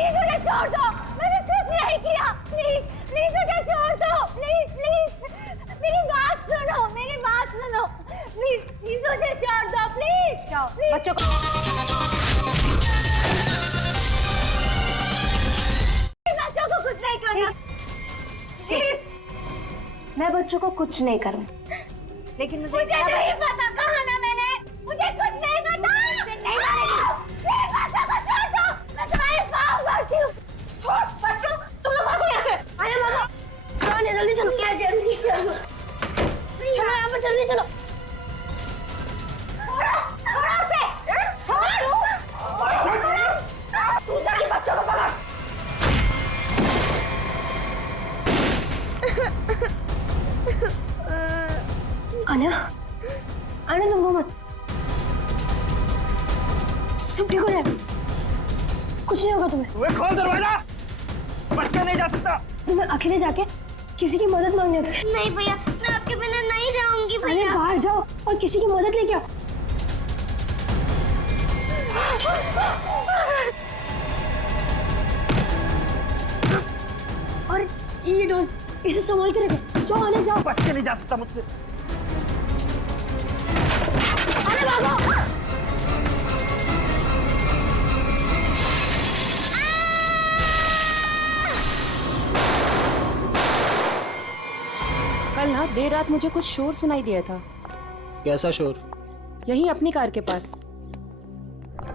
Please मुझे छोड़ दो, मैंने कुछ नहीं किया। प्लीज प्लीज मुझे छोड़ दो, प्लीज प्लीज मेरी बात सुनो, मेरी बात सुनो, प्लीज प्लीज मुझे छोड़ दो, प्लीज। जाओ बच्चों को, बच्चों को कुछ नहीं करना प्लीज। मैं बच्चों को कुछ नहीं करूँ, लेकिन मुझे नहीं पता, कहा ना मैंने, मुझे कुछ नहीं पता। नहीं मेरी बच्चों को छोड़ दो, मैं तुम्हारे पाँव पड़ती हूँ। छोड़ बच्चों, तुम लोग भागो यहाँ से, आइए भागो। चलो जल्दी चलो, क्या जल्दी चलो, चलो यहाँ पर जल्दी चलो। छोड़ो उसे, छोड़। तू जाके बच्चों को पकड़। आना, आना तुम रो मत, सब ठीक हो जाएगा, कुछ नहीं होगा तुम्हें। तुम्हें खोल दरवाजा, बच्चा नहीं जा सकता। तुम्हें अकेले जाके किसी की मदद मांगनी होगी। नहीं भैया, मैं आपके बिना नहीं जाऊंगी भैया। अरे बाहर जाओ और किसी की मदद लेके आओ। और ये डॉल, इसे संभाल के रखो। जाओ आने जाओ। बच्चा नहीं जा सकता मुझसे। अरे भागो। कल ना देर रात मुझे कुछ शोर सुनाई दिया था। कैसा शोर? यहीं अपनी कार के पास।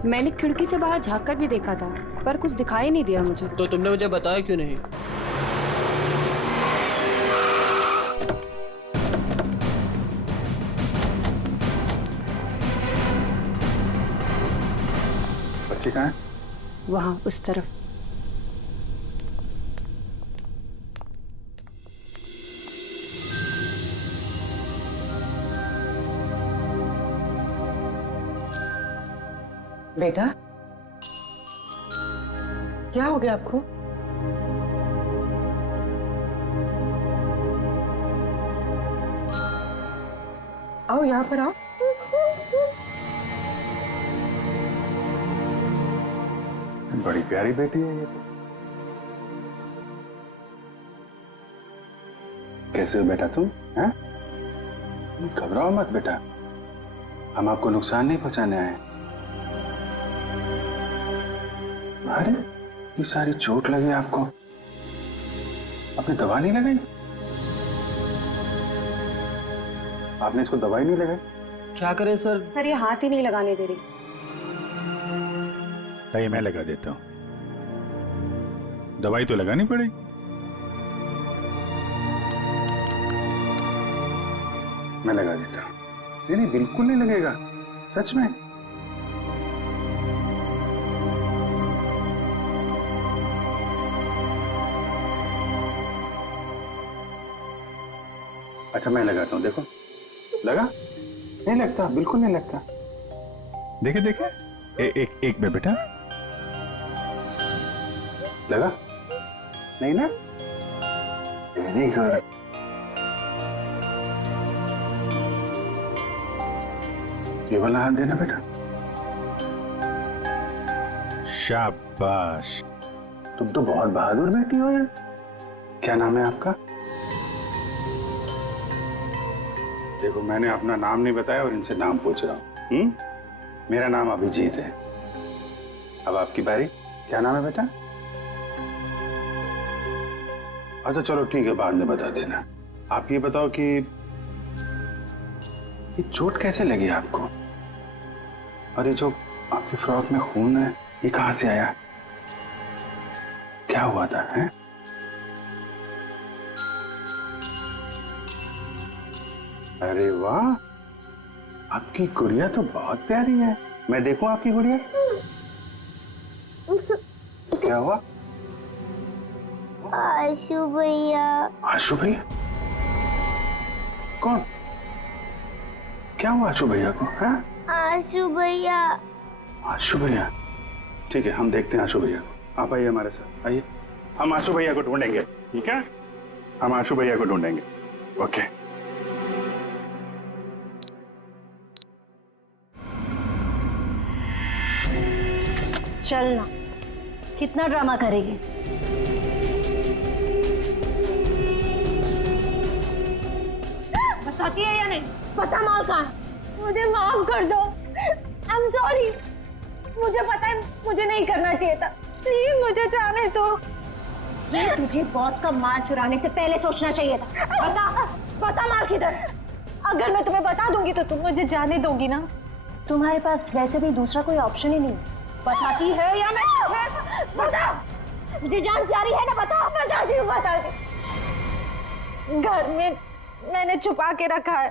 मैंने खिड़की से बाहर झांक कर भी देखा था, पर कुछ दिखाई नहीं दिया मुझे। तो तुमने मुझे बताया क्यों नहीं? बच्चे कहाँ हैं? वहाँ उस तरफ। बेटा, क्या हो गया आपको? आओ यहाँ पर आओ। बड़ी प्यारी बेटी है ये तो। कैसे हो बेटा तुम? हैं? घबराओ मत बेटा, हम आपको नुकसान नहीं पहुंचाने आए। अरे ये सारी चोट लगी आपको, आपने दवा नहीं लगाई? आपने इसको दवाई नहीं लगाई? क्या करे सर? सर ये हाथ ही नहीं लगाने दे रही। ये मैं लगा देता हूँ, दवाई तो लगानी पड़ेगी। मैं लगा देता हूँ। नहीं नहीं बिल्कुल नहीं लगेगा, सच में। अच्छा मैं लगाता हूँ, देखो लगा? नहीं लगता, बिल्कुल नहीं लगता। देखे देखे, एक में बेटा लगा? नहीं ना? Very good. ये वाला हाथ देना बेटा। शाबाश। तुम तो बहुत बहादुर बेटी हो यार। क्या नाम है आपका? देखो मैंने अपना नाम नहीं बताया और इनसे नाम पूछ रहा हूँ। मेरा नाम अभिजीत है। अब आपकी बारी। क्या नाम है बेटा? अच्छा चलो ठीक है, बाद में बता देना। आप ये बताओ कि ये चोट कैसे लगी आपको? और ये जो आपकी फ्रॉक में खून है, ये कहां से आया? क्या हुआ था? हैं? अरे वाह, आपकी गुड़िया तो बहुत प्यारी है। मैं देखूं आपकी गुड़िया? क्या हुआ? आशु भैया। आशु भैया? कौन? क्या हुआ आशु भैया को? है? आशु भैया। आशु भैया? ठीक है, हम देखते हैं आशु भैया को। आप आइए हमारे साथ, आइए। हम आशु भैया को ढूंढेंगे, ठीक है? हम आशु भैया को ढूंढेंगे। ओके। चलना, कितना ड्रामा करेगी? बताती है या नहीं? पता माल कहाँ है? मुझे माफ कर दो। I am sorry. मुझे पता है मुझे नहीं करना चाहिए था। प्लीज मुझे जाने दो। ये तुझे बॉस का माल चुराने से पहले सोचना चाहिए था। बता माल किधर? अगर मैं तुम्हें बता दूंगी तो तुम मुझे जाने दोगी ना? तुम्हारे पास वैसे भी दूसरा कोई ऑप्शन ही नहीं। बताती है या मैं? बता। मुझे जान प्यारी है ना? बता। बताती हूँ, बताती। घर में मैंने छुपा के रखा है।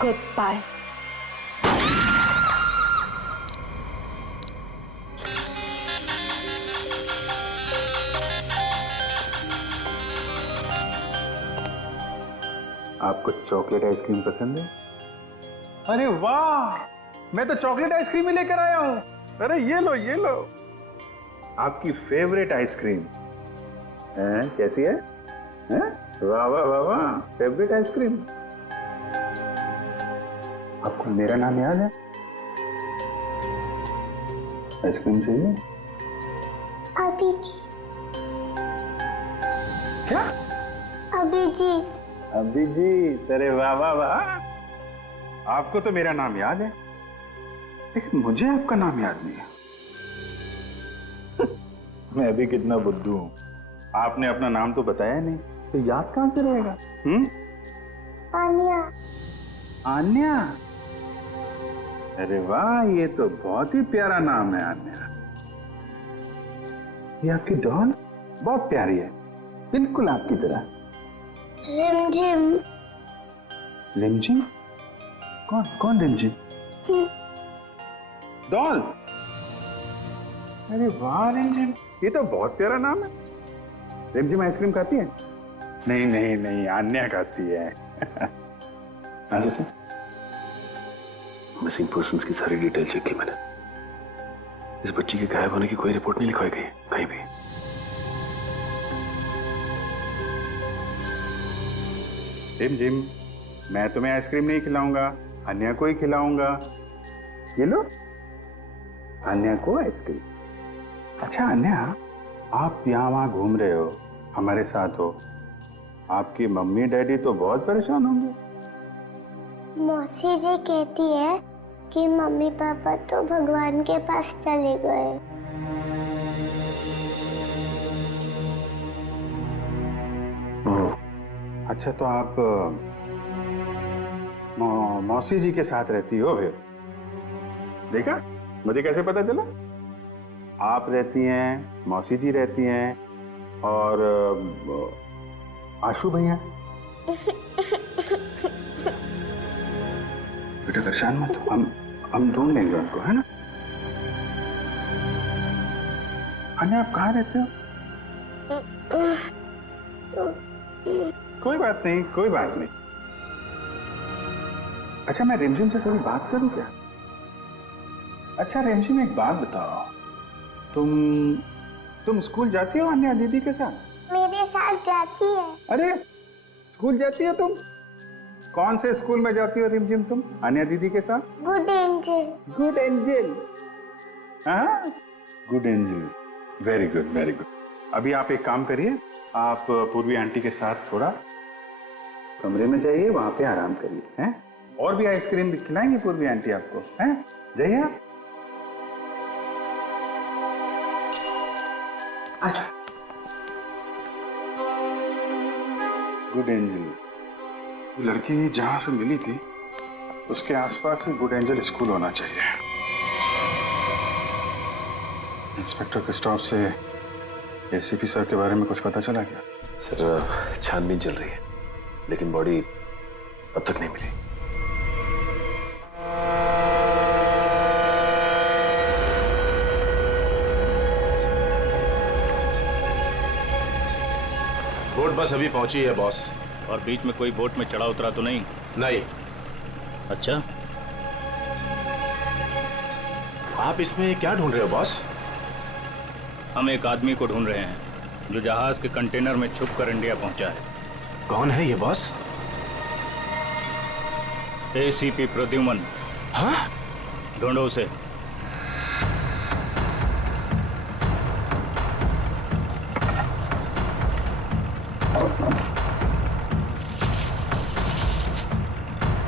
Good bye. आपको चॉकलेट आइसक्रीम पसंद है? अरे वाह, मैं तो चॉकलेट आइसक्रीम ही लेकर आया हूँ। अरे ये लो, ये लो, आपकी फेवरेट आइसक्रीम। कैसी है? वाह वाह वाह वाह, फेवरेट आइसक्रीम। आपको मेरा नाम याद है? आइसक्रीम चाहिए? अभिजीत। क्या? अभिजीत। अभिजीत, अरे वाह वाह वाह, आपको तो मेरा नाम याद है, लेकिन मुझे आपका नाम याद नहीं है। मैं अभी कितना बुद्धू हूं, आपने अपना नाम तो बताया नहीं, तो याद कहां से रहेगा? आन्या। आन्या, अरे वाह, ये तो बहुत ही प्यारा नाम है आन्या। ये आपकी डॉल बहुत प्यारी है, बिल्कुल आपकी तरह। रिमझिम। रिमझिम? कौन कौन रिमझिम? डॉल। अरे वाह रिमझिम, ये तो बहुत प्यारा नाम है। रिमझिम आइसक्रीम खाती है? नहीं नहीं नहीं, आन्या खाती है। मिसिंग पर्सन्स की सारी डिटेल चेक की मैंने। इस बच्ची के गायब होने की कोई रिपोर्ट नहीं लिखवाई गई कहीं भी। रिमझिम, मैं तुम्हें आइसक्रीम नहीं खिलाऊंगा, अन्या को ही खिलाऊंगा। ये लो, अन्या को आइसक्रीम। अच्छा अन्या, आप यहाँ वहाँ घूम रहे हो, हमारे साथ हो, आपकी मम्मी डैडी तो बहुत परेशान होंगे। मौसी जी कहती है कि मम्मी पापा तो भगवान के पास चले गए। अच्छा, तो आप मौसी जी के साथ रहती हो फिर? देखा, मुझे कैसे पता चला? आप रहती हैं, मौसी जी रहती हैं, और आशु भैया। बेटा परेशान मत हो, हम ढूंढ लेंगे उनको, है ना? अन्या, आप कहाँ रहते हो? कोई बात नहीं, कोई बात नहीं। अच्छा, मैं रिमझिम से थोड़ी बात करूं क्या? अच्छा रिमझिम, एक बात बताओ, तुम स्कूल जाती हो अन्या दीदी के साथ? मेरे साथ जाती है। अरे, स्कूल जाती हो तुम? कौन से स्कूल में जाती हो रिमझिम तुम अन्या दीदी के साथ? Good angel. Good angel. हाँ, good angel, very good very good. अभी आप एक काम करिए, आप पूर्वी आंटी के साथ थोड़ा कमरे में जाइए, वहां पे आराम करिए, हैं? और भी आइसक्रीम भी खिलाएंगे पूर्वी आंटी आपको, हैं? जाइए आप। अच्छा, गुड एंजल, लड़की जहां पे मिली थी उसके आसपास ही गुड एंजल स्कूल होना चाहिए। इंस्पेक्टर क्रिस्टोफ से एसीपी सर के बारे में कुछ पता चला क्या? सर, छानबीन चल रही है, लेकिन बॉडी अब तक नहीं मिली। बोट बस अभी पहुंची है बॉस। और बीच में कोई बोट में चढ़ा उतरा तो नहीं? नहीं। अच्छा, आप इसमें क्या ढूंढ रहे हो बॉस? हम एक आदमी को ढूंढ रहे हैं जो जहाज के कंटेनर में छुप कर इंडिया पहुंचा है। कौन है ये बॉस? एसीपी प्रद्युमन। हाँ? ढूंढो उसे।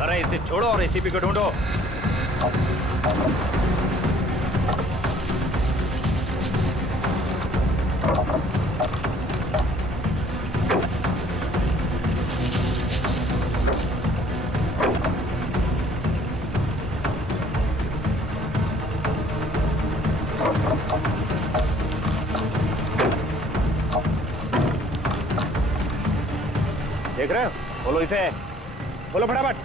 अरे इसे छोड़ो और एसीपी को ढूंढो। देख रहे हो? बोलो इसे, बोलो फटाफट।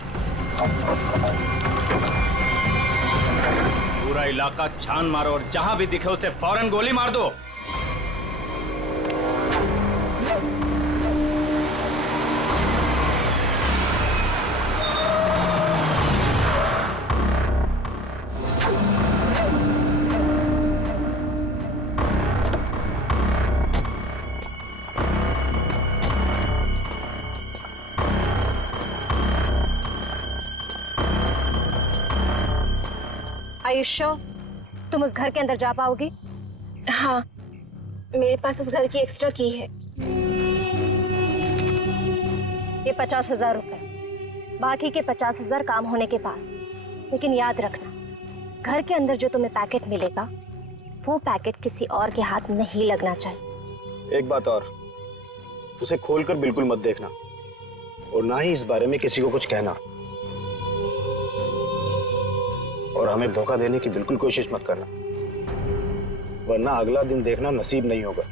पूरा इलाका छान मारो और जहां भी दिखे उसे फौरन गोली मार दो। आयुष्यो, तुम उस घर के अंदर जा पाओगे? हाँ, मेरे पास उस घर की एक्स्ट्रा की है। ये 50,000 रुपए, बाकी के 50,000 काम होने के बाद। लेकिन याद रखना, घर के अंदर जो तुम्हें पैकेट मिलेगा वो पैकेट किसी और के हाथ नहीं लगना चाहिए। एक बात और, उसे खोलकर बिल्कुल मत देखना और ना ही इस बारे में किसी को कुछ कहना, और हमें धोखा देने की बिल्कुल कोशिश मत करना, वरना अगला दिन देखना नसीब नहीं होगा।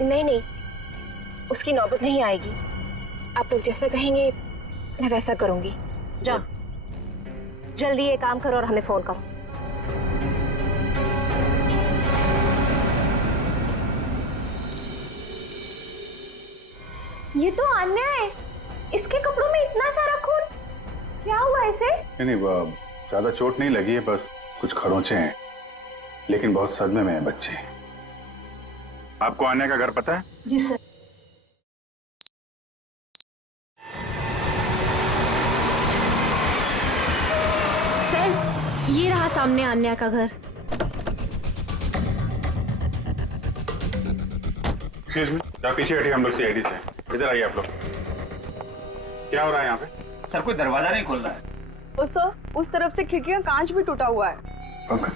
नहीं नहीं, उसकी नौबत नहीं आएगी। आप लोग जैसा कहेंगे मैं वैसा करूंगी। जाओ, जल्दी ये काम करो और हमें फोन करो। ये तो अन्याय है। इसके कपड़ों में इतना सारा खून, क्या हुआ इसे? नहीं, वो ज्यादा चोट नहीं लगी है, बस कुछ खरोंचे हैं, लेकिन बहुत सदमे में है बच्चे। आपको आने का घर पता है? जी सर। सर, ये रहा सामने अन्या का घर। एक्सक्यूज मी, आप पीछे हटिए, हम लोग सीआईडी से। इधर आइए आप लोग। क्या हो रहा है यहाँ पे? सर, कोई दरवाजा नहीं खोल रहा है। सर, उस तरफ से खिड़की का कांच भी टूटा हुआ है। ओके,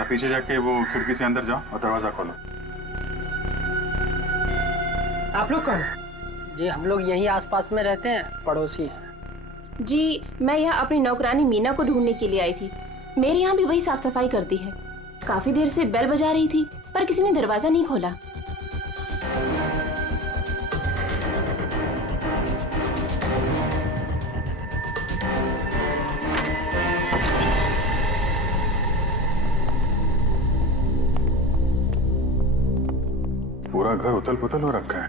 आप पीछे जाके वो खिड़की से अंदर जाओ और दरवाजा खोलो। आप लोग कौन? जी हम लोग यहीं आसपास में रहते हैं, पड़ोसी। जी मैं यहाँ अपनी नौकरानी मीना को ढूंढने के लिए आई थी। मेरे यहाँ भी वही साफ सफाई करती है। काफी देर से बेल बजा रही थी पर किसी ने दरवाजा नहीं खोला। पूरा घर उथल पुथल हो रखा है।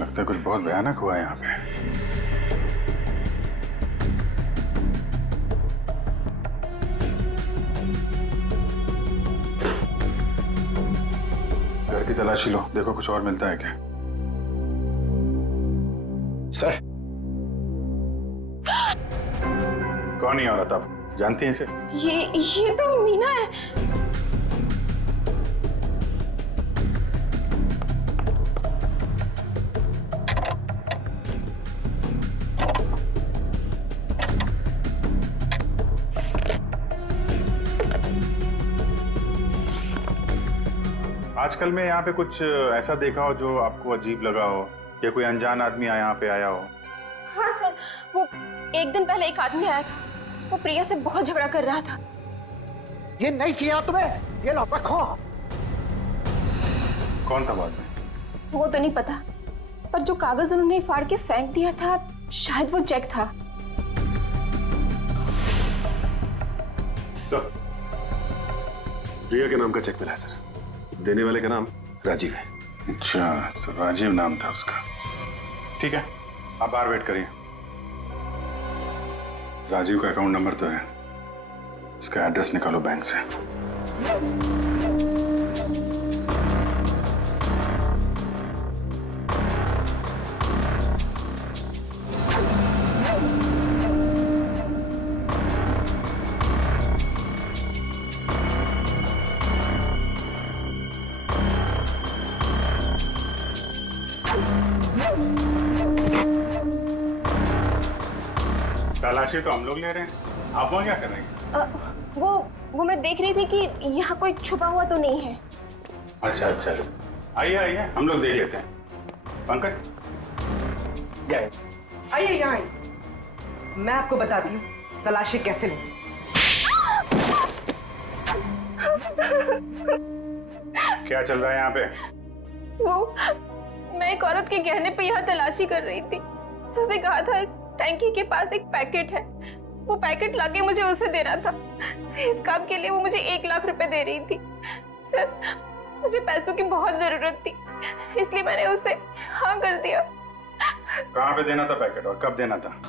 लगता है कुछ बहुत भयानक हुआ है यहाँ पे। घर की तलाशी लो, देखो कुछ और मिलता है क्या। सर, कौन है औरत, आप जानती हैं इसे? ये तो मीना है। आजकल में यहाँ पे कुछ ऐसा देखा हो जो आपको अजीब लगा हो, या कोई अनजान आदमी यहाँ पे आया हो? हाँ सर, वो एक दिन पहले एक आदमी आया था। वो प्रिया से बहुत झगड़ा कर रहा था। ये नहीं चाहिए तुम्हें, ये लो रखो। कौन था बाद में? वो तो नहीं पता, पर जो कागज उन्होंने फाड़ के फेंक दिया था शायद वो चेक था। सर, प्रिया के नाम का चेक मिला है सर। देने वाले का नाम राजीव है। अच्छा, तो राजीव नाम था उसका। ठीक है, आप बाहर वेट करिए। राजीव का अकाउंट नंबर तो है, इसका एड्रेस निकालो बैंक से। तलाशी तो हम लोग ले रहे हैं, आप वहाँ क्या कर रहे हैं? वो मैं देख रही थी कि यहाँ कोई छुपा हुआ तो नहीं है। अच्छा अच्छा, आइए आइए, हम लोग देख लेते हैं। पंकज आइए यहाँ आइए, मैं आपको बताती हूँ तलाशी कैसे लें। क्या चल रहा है यहाँ पे? वो मैं एक औरत के गहने पे यहाँ तलाशी कर रही थी। उसने कहा था इस टैंकी के पास एक पैकेट है, वो पैकेट लाके मुझे उसे देना था। इस काम के लिए वो मुझे 1 लाख रुपए दे रही थी। सर, मुझे पैसों की बहुत जरूरत थी, इसलिए मैंने उसे हाँ कर दिया। कहाँ पे देना था पैकेट और कब देना था?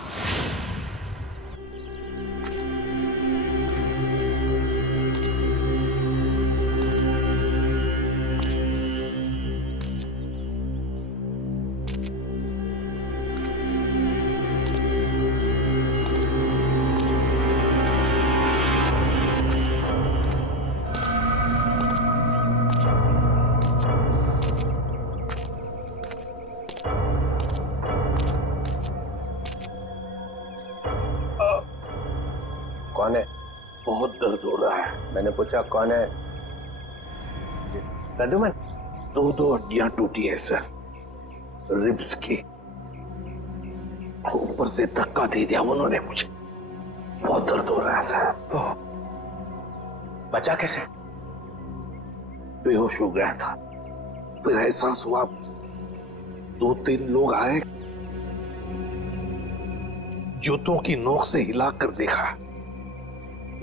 कौन है? बहुत दर्द हो रहा है। मैंने पूछा कौन है? प्रद्युमन। 2 हड्डियां टूटी है सर, रिब्स की। ऊपर से धक्का दे दिया उन्होंने मुझे, बहुत दर्द हो रहा है सर। बचा कैसे? बेहोश हो गया था, फिर एहसास हुआ, 2-3 लोग आए, जूतों की नोक से हिलाकर देखा,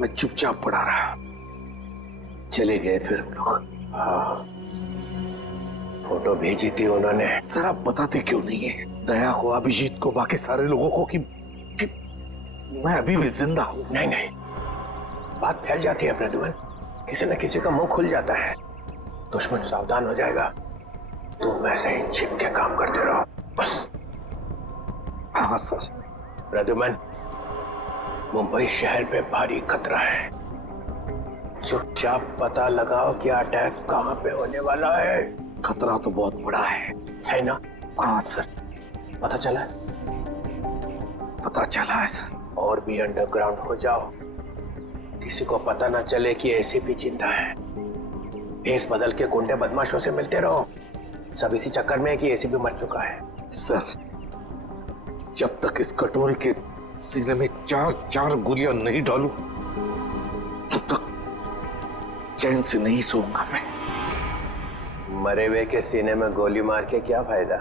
मैं चुपचाप पड़ा रहा, चले गए फिर हम लोग। हाँ, फोटो भेजी थी उन्होंने। सर आप बताते क्यों नहीं है दया को, अभिजीत को, बाकी सारे लोगों को कि मैं अभी भी जिंदा हूं? नहीं नहीं, बात फैल जाती है प्रद्युमन, किसी न किसी का मुंह खुल जाता है, दुश्मन सावधान हो जाएगा। तुम वैसे ही छिप के काम करते रहो बस। हाँ सर। प्रद्युमन, मुंबई शहर पे भारी खतरा है, चुपचाप पता लगाओ कि अटैक कहाँ पे होने वाला है। खतरा तो बहुत बड़ा है ना? हाँ सर। पता चला है? पता चला है सर। और भी अंडरग्राउंड हो जाओ, किसी को पता ना चले कि एसीपी जिंदा है। भेस बदल के गुंडे बदमाशों से मिलते रहो, सब इसी चक्कर में है कि एसीपी मर चुका है। सर, जब तक इस कटोरी के सीने में 4 गोलियां नहीं डालूं, तब तक चैन से नहीं सोऊंगा मैं। मरे हुए के सीने में गोली मार के क्या फायदा?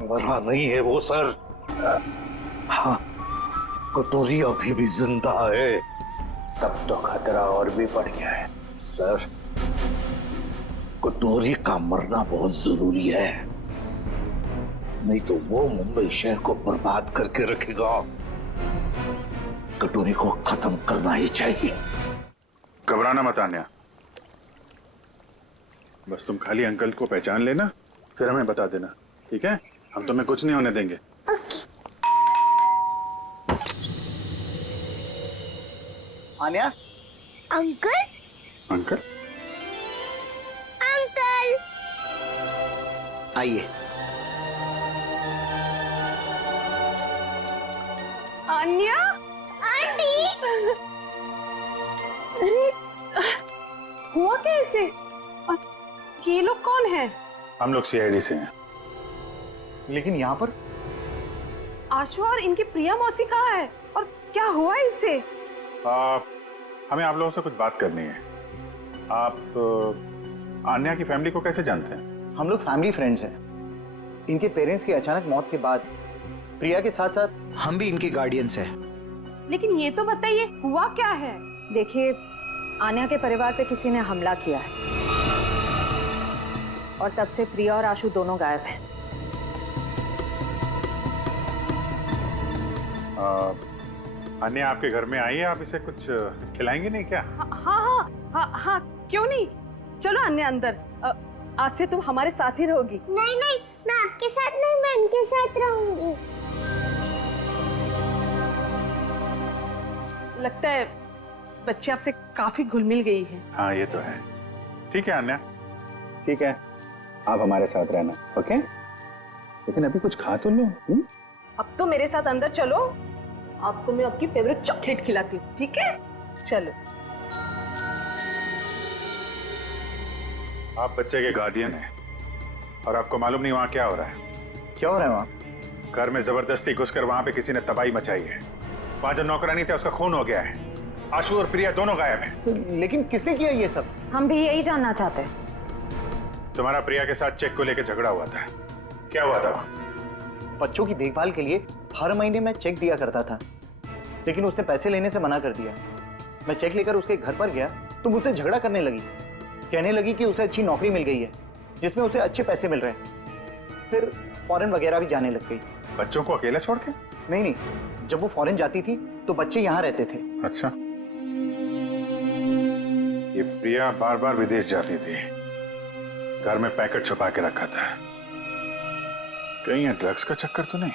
मरा नहीं है वो सर। हाँ, कटोरी अभी भी जिंदा है। तब तो खतरा और भी बढ़ गया है सर। कटोरी का मरना बहुत जरूरी है, नहीं तो वो मुंबई शहर को बर्बाद करके रखेगा। कटोरी को खत्म करना ही चाहिए। घबराना मत आन्या, बस तुम खाली अंकल को पहचान लेना, फिर हमें बता देना, ठीक है? हम तुम्हें कुछ नहीं होने देंगे। आन्या। अंकल अंकल अंकल आइए। अन्या, आंटी। अरे हुआ कैसे? ये लोग कौन है? हम लोग सीआईडी से हैं। लेकिन यहाँ पर आशु और इनकी प्रिया मौसी कहाँ है और क्या हुआ इससे? हमें आप लोगों से कुछ बात करनी है। आप आन्या की फैमिली को कैसे जानते हैं? हम लोग फैमिली फ्रेंड्स हैं। इनके पेरेंट्स की अचानक मौत के बाद प्रिया के साथ साथ हम भी इनके गार्डियंस हैं। लेकिन ये तो बताइए हुआ क्या है? देखिए, आन्या के परिवार पे किसी ने हमला किया है और तब से प्रिया और आशु दोनों गायब हैं। आन्या आपके घर में आई है, आप इसे कुछ खिलाएंगे नहीं क्या? हाँ, क्यों नहीं? चलो अन्य अंदर, आज से तुम हमारे साथ ही रहोगी। नहीं नहीं, मैं आपके साथ नहीं, मैं इनके साथ रहूंगी। लगता है बच्ची आपसे काफी घुल मिल गई है। हाँ ये तो है। ठीक है आन्या, ठीक है, आप हमारे साथ रहना, ओके? लेकिन अभी कुछ खा तो लो। अब तो मेरे साथ अंदर चलो। आपको मैं आपकी फेवरेट चॉकलेट खिलाती हूँ, ठीक है? चलो। आप बच्चे के गार्डियन हैं और आपको मालूम नहीं वहाँ क्या हो रहा है? क्या हो रहा है वहाँ? घर में जबरदस्ती घुसकर वहाँ पे किसी ने तबाही मचाई है। वहाँ जो नौकरानी था उसका खून हो गया है। आशु और प्रिया दोनों गायब हैं। लेकिन किसने किया ये सब? हम भी यही जानना चाहते हैं। तुम्हारा प्रिया के साथ चेक को लेकर झगड़ा हुआ था, क्या हुआ था? बच्चों की देखभाल के लिए हर महीने मैं चेक दिया करता था, लेकिन उसने पैसे लेने से मना कर दिया। मैं चेक लेकर उसके घर पर गया तो मुझसे झगड़ा करने लगी, कहने लगी कि उसे अच्छी नौकरी मिल गई है जिसमें उसे अच्छे पैसे मिल रहे हैं। फिर फॉरेन वगैरह भी जाने लग गई। बच्चों को अकेला छोड़ के? नहीं, जब वो फॉरेन जाती थी तो बच्चे यहाँ रहते थे। अच्छा, ये प्रिया बार बार विदेश जाती थी, घर में पैकेट छुपा के रखा था। कहीं ये ड्रग्स का चक्कर तो नहीं?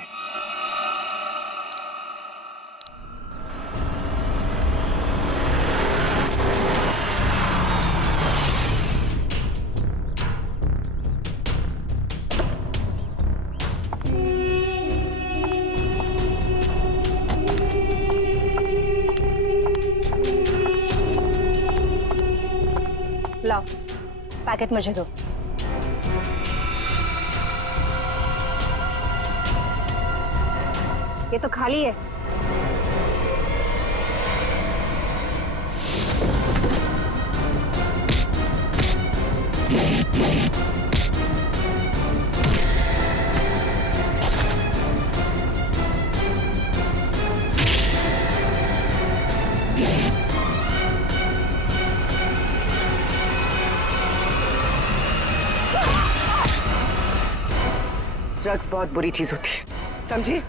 लाओ, पैकेट मुझे दो। ये तो खाली है। ड्रग्स बहुत बुरी चीज होती है, समझी?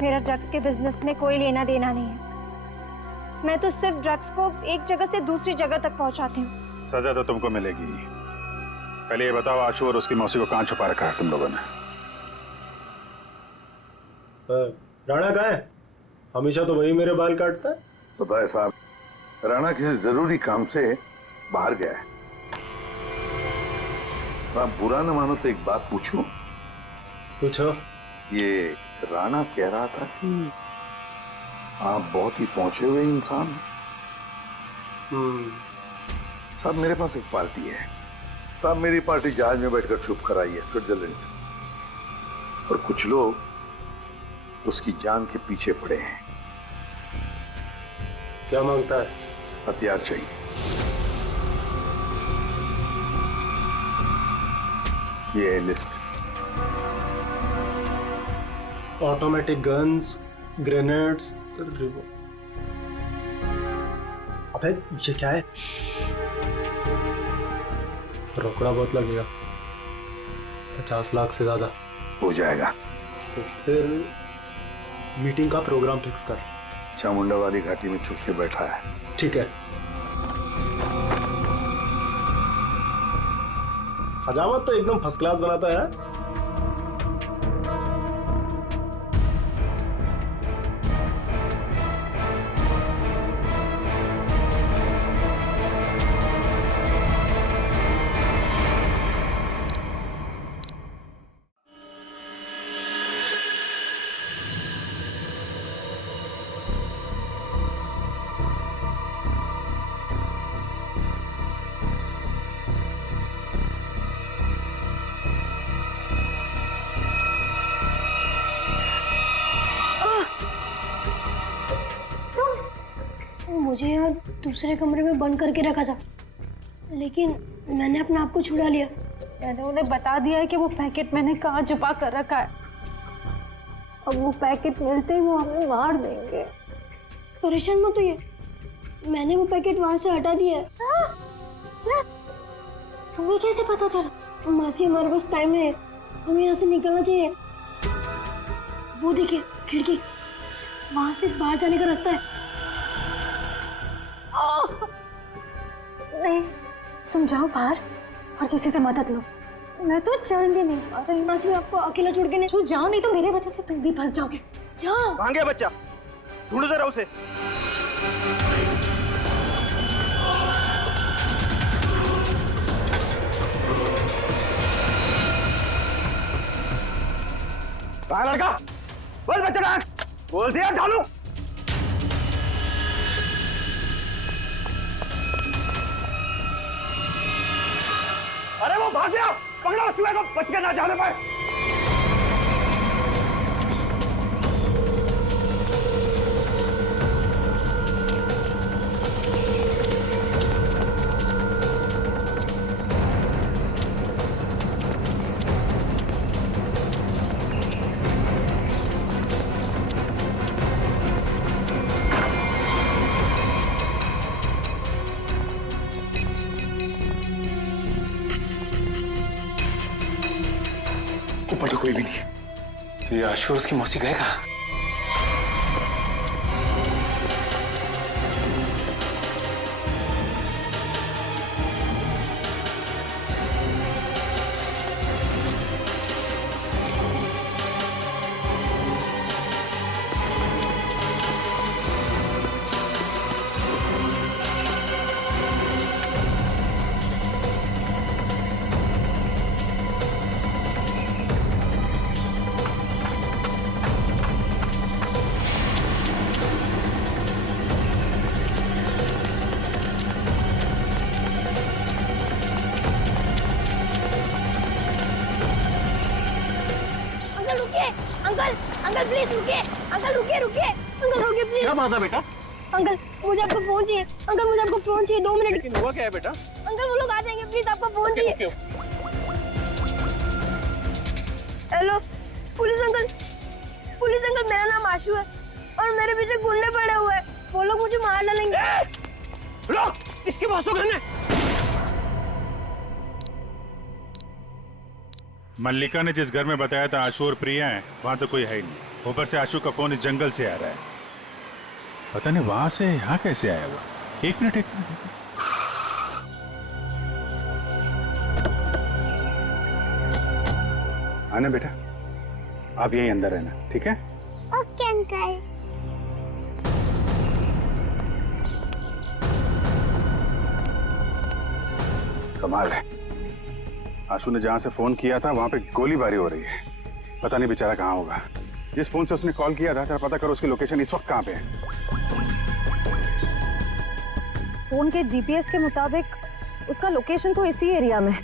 मेरा ड्रग्स के बिजनेस में कोई लेना देना नहीं है। मैं तो सिर्फ ड्रग्स को एक जगह से दूसरी जगह तक पहुंचाती हूँ। सजा तो तुमको मिलेगी। पहले ये बताओ, आशु और उसकी मौसी को कहाँ छुपा रखा है तुम लोगों ने? राणा कहाँ है? हमेशा तो वही मेरे बाल काटता है। पता है साहब, राणा किसी जरूरी काम से बाहर गया है। साहब बुरा न मानो तो एक बात पूछूं? पूछो। ये राणा कह रहा था कि आप बहुत ही पहुंचे हुए इंसान हैं। साहब मेरे पास एक पार्टी है। साहब मेरी पार्टी जहाज में बैठकर छुप कर आई है स्विट्जरलैंड से, और कुछ लोग उसकी जान के पीछे पड़े हैं। क्या मांगता है? हथियार चाहिए। ये लिस्ट। ऑटोमेटिक गन्स, ग्रेनेड्स, अबे ये क्या है? रोकड़ा बहुत लगेगा, 50 लाख से ज्यादा हो जाएगा। तो फिर मीटिंग का प्रोग्राम फिक्स कर। चामुंडा वाली घाटी में छुप के बैठा है। ठीक है। हजामत तो एकदम फर्स्ट क्लास बनाता है। मुझे यहाँ दूसरे कमरे में बंद करके रखा था, लेकिन मैंने अपने आप को छुड़ा लिया। मैंने उन्हें बता दिया है कि वो पैकेट मैंने कहाँ छुपा कर रखा है। अब वो पैकेट मिलते ही वो हमें मार देंगे। परेशान मत होइए, मैंने वो पैकेट वहां से हटा दिया है। तुम्हें कैसे पता चला? मासी हमारे पास टाइम है, हमें यहाँ से निकलना चाहिए। वो देखिए खिड़की, वहां से बाहर जाने का रास्ता है। नहीं, तुम जाओ बाहर और किसी से मदद लो। मैं तो चल भी नहीं पा रही। मासी मैं आपको अकेला छोड़ के नहीं। जाओ, नहीं तो मेरे वजह से तुम भी फंस जाओगे। जाओ। कहाँ गया बच्चा? ढूंढो जरा उसे। कहाँ है लड़का? बोल बच्चा कहाँ है? बोल दिया ढालू। अरे वो भाग गया, पकड़ो उस चूहे को, बच के ना जाने पाए। ऊपर तो कोई भी नहीं। तो ये आशु और उसकी मौसी गए कहाँ? अंकल अंकल प्लीज रुकिए, अंकल रुकिए रुकिए, अंकल रुकिए प्लीज। क्या बात है बेटा? अंकल मुझे आपका फोन चाहिए, अंकल मुझे आपका फोन चाहिए, 2 मिनट। लेकिन हुआ क्या है बेटा? अंकल वो लोग आ जाएंगे, प्लीज आपका फोन चाहिए। हेलो पुलिस अंकल मेरा नाम आशु है और मेरे पीछे गुंडे पड़े हुए हैं, वो लोग मुझे मार डालेंगे। रुक, इसके पास तो गन है। मल्लिका ने जिस घर में बताया था आशु और प्रिया हैं, वहां तो कोई है ही नहीं। ऊपर से आशु का फोन इस जंगल से आ रहा है, पता नहीं वहां से यहाँ कैसे आया हुआ। एक मिनट आना बेटा, आप यहीं अंदर रहना, ठीक है? Okay uncle. कमाल है, आशु ने जहां से फोन किया था वहां पे गोलीबारी हो रही है। पता नहीं बेचारा कहाँ होगा। जिस फोन से उसने कॉल किया था, जरा पता करो उसकी लोकेशन इस वक्त कहाँ पे है। फोन के जीपीएस के मुताबिक उसका लोकेशन तो इसी एरिया में,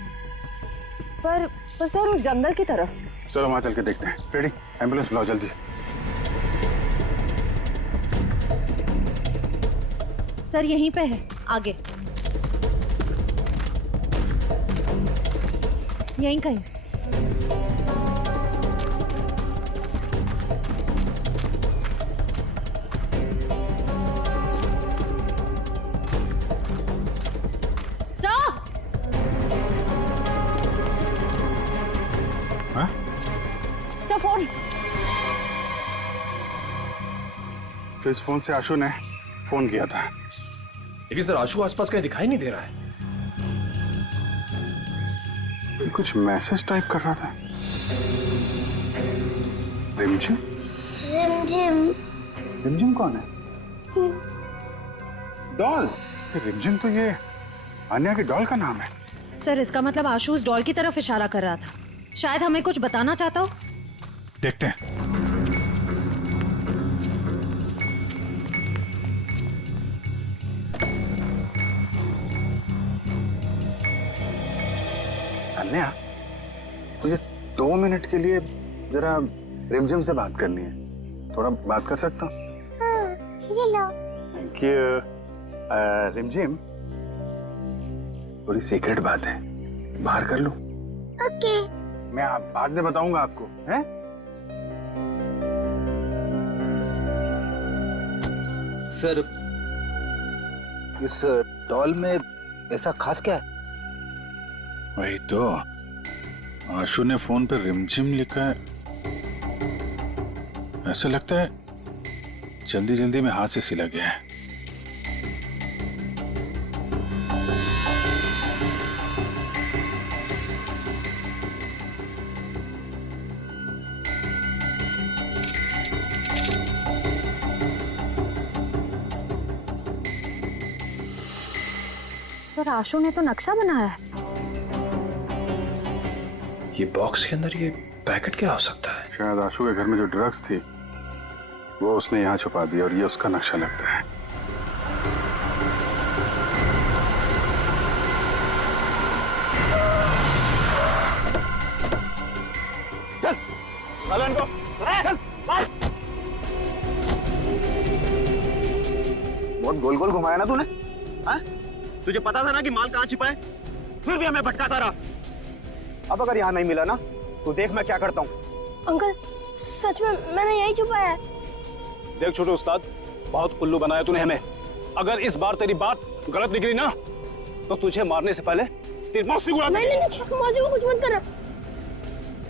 पर सर उस जंगल की तरफ। चलो वहां चल के देखते हैं। रेडी, एम्बुलेंस बुलाओ जल्दी। सर यहीं पे है, आगे यहीं कहीं। हाँ? तो फोन, तो इस फोन से आशु ने फोन किया था। लेकिन सर आशु आसपास कहीं दिखाई नहीं दे रहा है। कुछ मैसेज टाइप कर रहा था। रिमझिम? रिमझिम कौन है? डॉल? रिमझिम तो ये अन्या की डॉल का नाम है। सर इसका मतलब आशु उस डॉल की तरफ इशारा कर रहा था। शायद हमें कुछ बताना चाहता हो। देखते हैं। अन्या, मुझे 2 मिनट के लिए जरा रिमझिम से बात करनी है। थोड़ा बात कर सकता हूँ? ये लो। Thank you. रिमझिम, थोड़ी सीक्रेट बात है, बाहर कर लूं? ओके। मैं बाद में बताऊंगा आपको, हैं? सर, इस डॉल में ऐसा खास क्या है? वही तो, आशु ने फोन पे रिमझिम लिखा है। ऐसा लगता है जल्दी जल्दी में हाथ से सिला गया है। सर आशु ने तो नक्शा बनाया है। ये बॉक्स के अंदर ये पैकेट क्या हो सकता है? शायद आशु के घर में जो ड्रग्स थी वो उसने यहाँ छुपा दिया और ये उसका नक्शा लगता है। चल चल इनको चल चल। बहुत गोल गोल घुमाया ना तूने, हाँ? तुझे पता था ना कि माल कहाँ छिपा है, फिर भी हमें भटकाता रहा। अब अगर यहाँ नहीं मिला ना तो देख मैं क्या करता हूँ। अंकल सच में मैंने यही छुपाया है। देख छोटे उस्ताद, बहुत उल्लू बनाया तूने हमें। अगर इस बार तेरी बात गलत निकली ना तो तुझे मारने से पहले तेरी मौत उड़ा नहीं नहीं नहीं, मौसी को कुछ मत करना,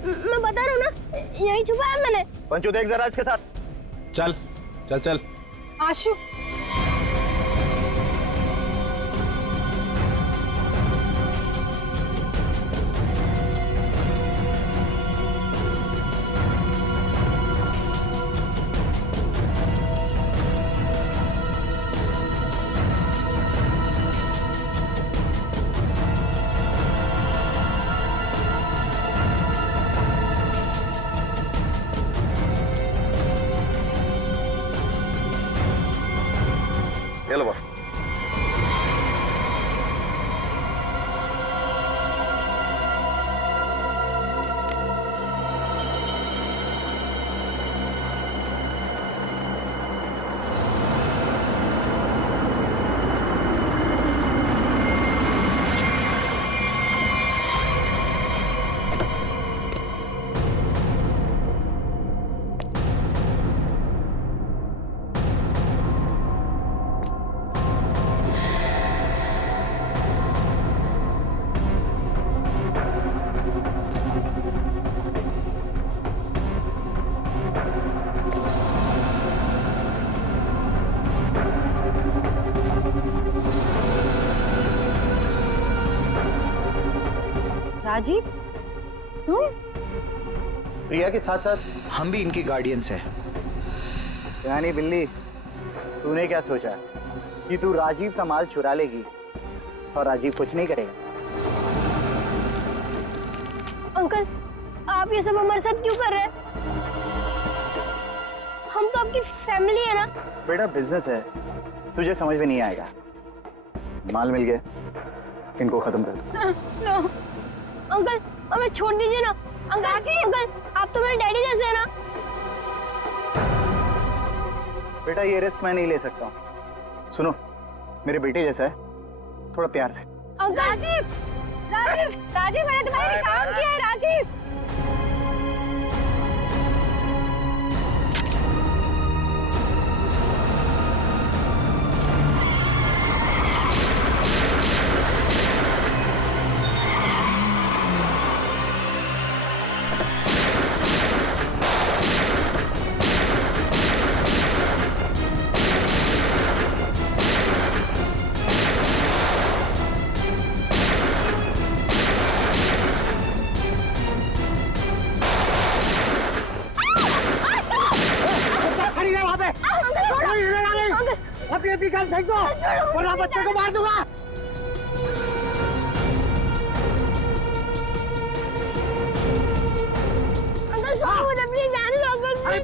मैं बता रहा हूँ ना, यही छुपाया है मैंने। पंचू देख जरा इसके साथ। चल चल चल। आशु ये लो बस। राजीव तुम? प्रिया के साथ साथ हम भी इनकी गार्डियंस हैं। यानी बिल्ली, तूने क्या सोचा कि तू राजीव का माल चुरा लेगी और राजीव कुछ नहीं करेगा? अंकल आप ये सब हमारे साथ क्यों कर रहे हैं? हम तो आपकी फैमिली है ना। बेटा बिजनेस है, तुझे समझ में नहीं आएगा। माल मिल गया, इनको खत्म कर दो। नो अंकल हमें छोड़ दीजिए ना। अंकल आप तो मेरे डैडी जैसे हैं ना। बेटा ये रिस्क मैं नहीं ले सकता हूँ। सुनो, मेरे बेटे जैसा है, थोड़ा प्यार से। अंकल राजीव राजीव राजीव मैंने तुम्हारे लिए काम किया है राजीव। अपनी गन फेंक दो वरना बच्चे को मार दूंगा। अंकल छोड़ो मुझे प्लीज, जाने दो अंकल प्लीज,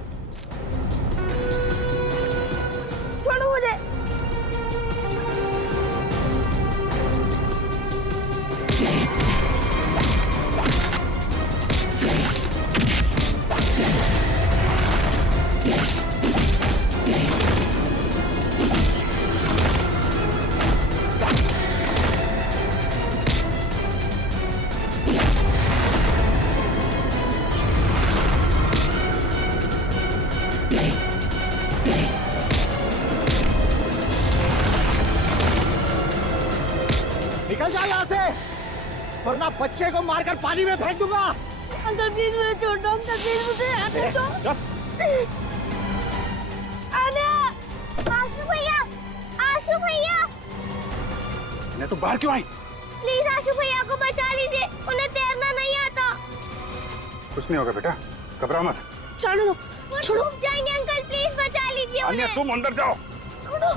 छोड़ो मुझे। निकल जा यहाँ से वरना बच्चे को मारकर पानी में फेंक दूंगा। अंकल प्लीज मुझे छोड़ दो, अंकल प्लीज मुझे आने दो। आशु भैया, आशु भैया। मैं तो बाहर क्यों आई? प्लीज आशु भैया को बचा लीजिए, उन्हें तैरना नहीं आता। कुछ नहीं होगा बेटा, घबराओ मत। जाने दो, छोड़ो। डूब जाएंगे अंकल, प्लीज बचा लीजिए अन्य उन्हें। तुम अंदर जाओ।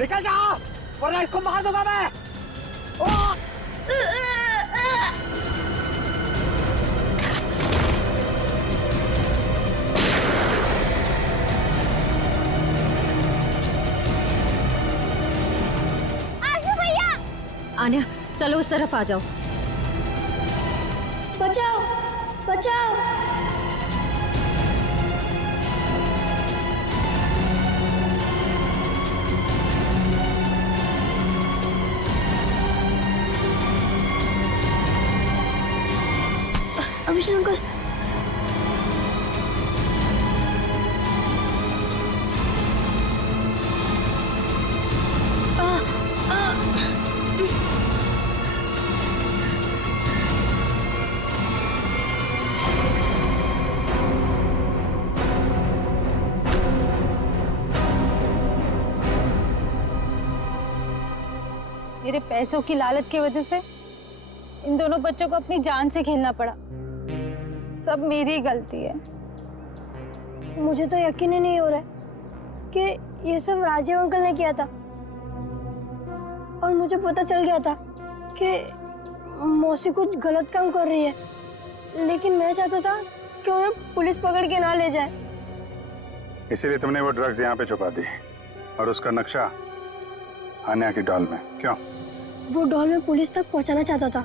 निकल जाओ वरना इसको मार दूंगा मैं। आन्या चलो उस तरफ आ जाओ। बचाओ बचाओ। अभिषेक अंकल, मेरे पैसों की लालच की वजह से इन दोनों बच्चों को अपनी जान से खेलना पड़ा। सब मेरी गलती है। मुझे तो यकीन ही नहीं हो रहा है कि ये सब राजीव अंकल ने किया था। और मुझे पता चल गया था कि मौसी कुछ गलत काम कर रही है, लेकिन मैं चाहता था कि उन्हें पुलिस पकड़ के ना ले जाए। इसीलिए तुमने वो ड्रग्स यहाँ पे छुपा दी और उसका नक्शा आन्या की डॉल में। क्यों? वो डॉल में पुलिस तक पहुंचाना चाहता था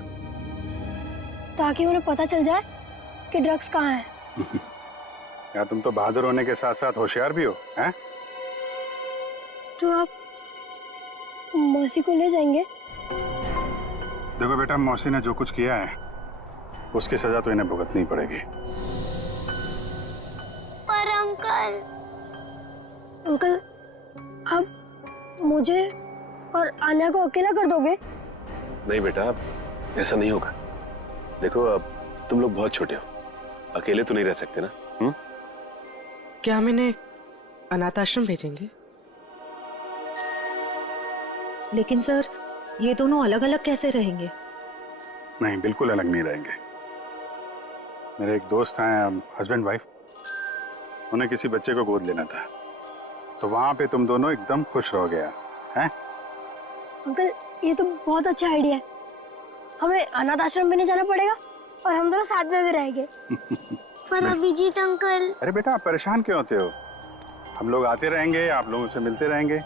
ताकि उन्हें पता चल जाए कि ड्रग्स कहाँ है। यार तुम तो बहादुर होने के साथ साथ होशियार भी हो, हैं? तो आप मौसी को ले जाएंगे? देखो बेटा, मौसी ने जो कुछ किया है उसकी सजा तो इन्हें भुगतनी पड़ेगी। पर अंकल आप मुझे और आन्या को अकेला कर दोगे? नहीं बेटा, ऐसा नहीं होगा। देखो अब तुम लोग बहुत छोटे हो, अकेले तो नहीं रह सकते ना। क्या हम इन्हें अनाथ आश्रम भेजेंगे? लेकिन सर ये दोनों अलग अलग कैसे रहेंगे? नहीं, बिल्कुल अलग नहीं रहेंगे। मेरे एक दोस्त हैं, हस्बैंड वाइफ, उन्हें किसी बच्चे को गोद लेना था, तो वहां पे तुम दोनों एकदम खुश रहोगे यार, हैं? अंकल ये तो बहुत अच्छा आइडिया है। हमें अनाथ आश्रम में नहीं जाना पड़ेगा और हम दोनों साथ में भी रहेंगे। पर अभिजीत अंकल। अरे बेटा, आप परेशान क्यों होते हो? हम लोग आते रहेंगे, आप लोगों से मिलते रहेंगे।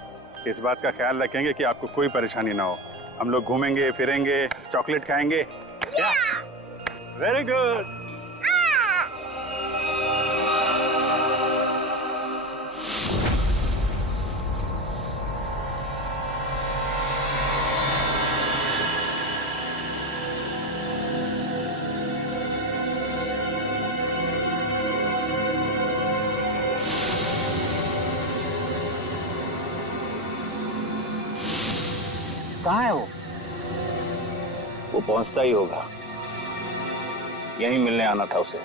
इस बात का ख्याल रखेंगे कि आपको कोई परेशानी ना हो। हम लोग घूमेंगे फिरेंगे, चॉकलेट खाएंगे। क्या? Very good. कहाँ है वो पहुंचता ही होगा। यहीं मिलने आना था उसे।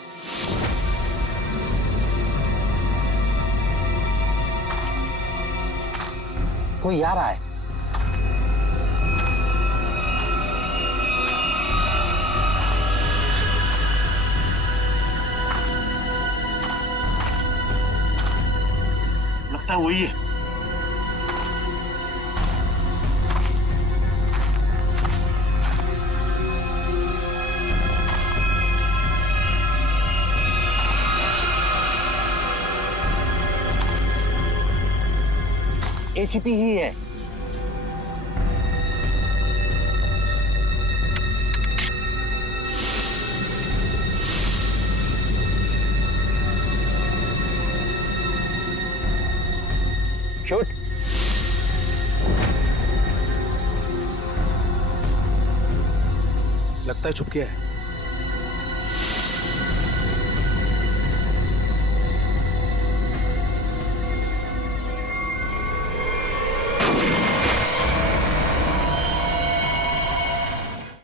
कोई आ रहा है। लगता है वही है। एसीपी ही है। शूट। लगता है छुप गया है।